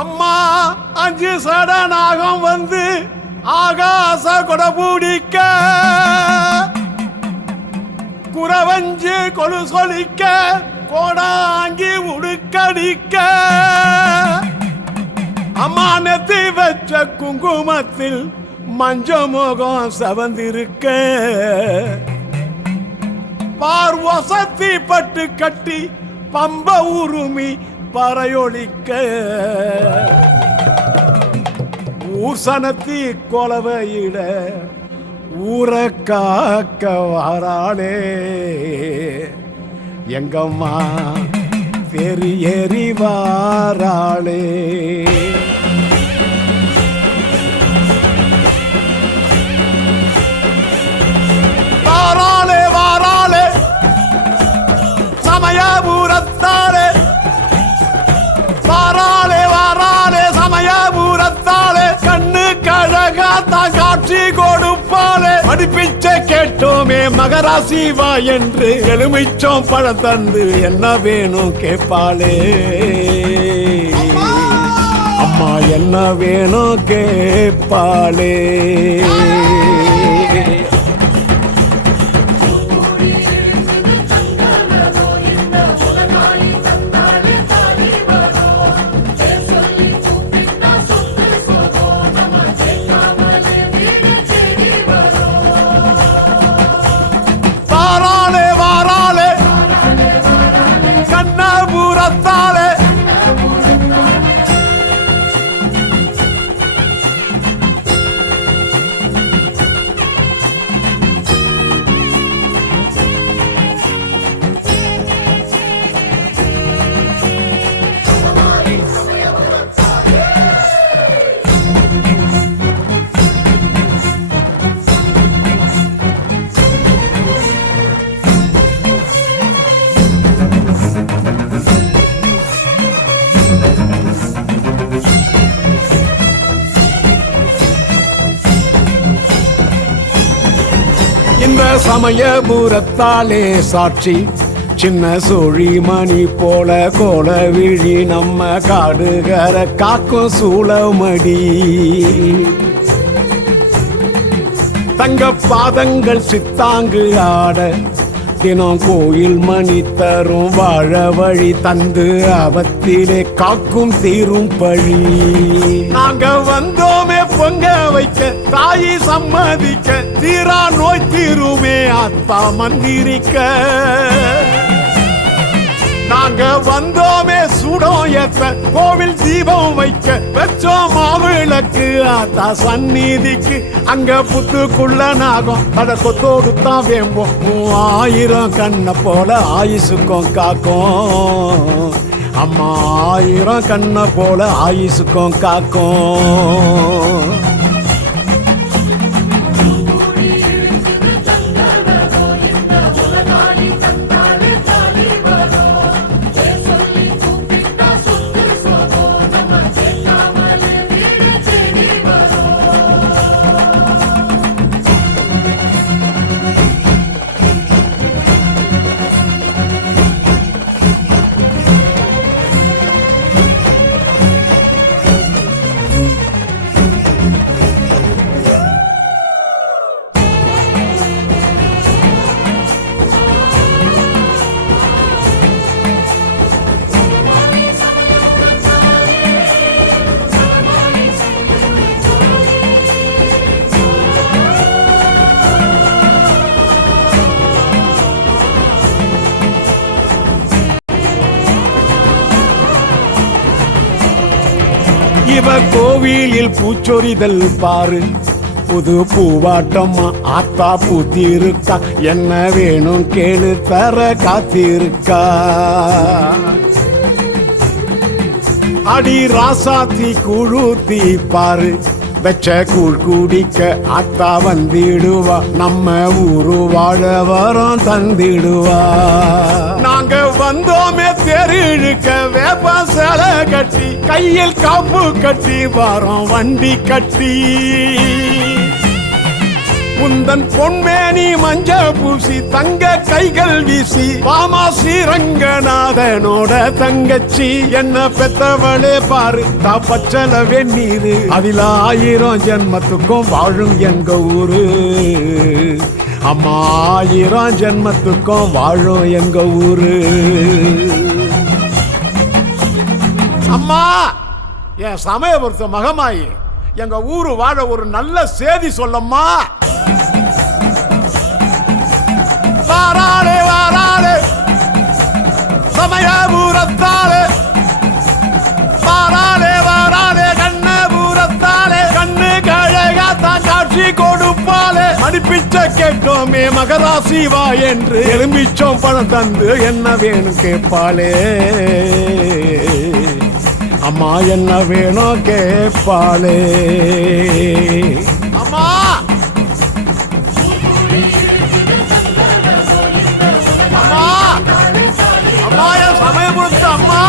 அம்மா 5 சடனாகம் வந்து ஆகாச கொடபூடிக்க குறவஞ்சு கொலு சொலிக்க கோடாங்கி உடுக்கடிக்க அம்மா நெத்தி வச்ச குங்குமத்தில் மஞ்ச முகம் சவந்திருக்க பார்வசத்தி பட்டு கட்டி பம்ப உருமி பறையொழிக்க ஊசனத்தி கொலவையிட ஊர காக்க வாராளே எங்கம்மா பெரி ஏறி வாராளே. வாராளே வாராளே சமயபுரத்தாளே, வாராளே வாராளே சமயபுரத்தாளே, கண்ணு கழகாத்தா காட்சி கொடுப்பாளே. படிப்பிச்சை கேட்டோமே மகராசி வா என்று எலுமிச்சோம் பழம் தந்து என்ன வேணும் கேட்பாளே. அம்மா என்ன வேணும் கேட்பாளே. இந்த சமயபுரத்தாலே சாட்சி சின்ன சோழி மணி போல கோல விழி நம்ம காடுகர காக்கும் சூளமடி. தங்க பாதங்கள் சித்தாங்கு ஆட தினம் கோயில் மணி தரும் வாழ வழி தந்து அவத்திலே காக்கும் தீரும் பழி. நாங்க வந்தோமே பொங்க வைக்க தாயி சம்மதிக்க தீரா நோய் தீருமே அத்தா மந்திரிக்க. நாங்க வந்தோமே சூடம் ஏத்த கோவில் தீபம் வைக்க வச்சோம் மாவிளக்கு ஆத்தா சந்நிதிக்கு. அங்க புத்துக்குள்ள நாகம் அத கொத்தோடு தான் வேம்போம் 1000 கண்ண போல ஆயுசுக்கும் காக்கும். அம்மா 1000 கண்ண போல ஆயுசுக்கும் காக்கும். இவ கோவிலில் பூச்சொரிதல் பாரு புது பூவாட்டம்மா ஆத்தா பூத்திருக்கா. என்ன வேணும் கேளு தர காத்திருக்கா. அடி ராசாத்தி குழுத்தி பாரு வெச்ச கூழ் குடிக்க ஆத்தா வந்திடுவா. நம்ம ஊரு வாழ வரம் தந்திடுவா. நாங்க வந்தோமே தெருழுக்க வேப்ப சேலை கட்டி கையில் காப்பு கட்டி வரோம் வண்டி கட்டி. உந்தன் பொன்மேனி மஞ்ச பூசி தங்க கைகள் வீசி பாமா ஸ்ரீரங்கநாதனோட தங்கச்சி என்ன பெத்தவளே பாரு தா பச்சல வெந்நீரு அதில் 1000 ஜென்மத்துக்கும் வாழும் எங்க ஊரு அம்மா 1000 ஜென்மத்துக்கும் வாழும் எங்க ஊரு அம்மா என் சமயபுரத்து மகமாயி எங்க ஊரு வாழ ஒரு நல்ல செய்தி சொல்லம்மா வாராளே வாராளே சமயபுரத்தாலே வாராளே வாராளே கண்ணபுரத்தாலே கண்ணு கழகாத்தான் காட்சி கொடுப்பாலே மடிப்பிச்ச கேட்டோமே மகராசி வா என்று எலும்பிச்சோம் பணம் தந்து என்ன வேணும் கேட்பாளே அம்மா என்ன வேணும் கேட்பாளே அம்மா அம்மா அம்மா என் சமயபுரத்து அம்மா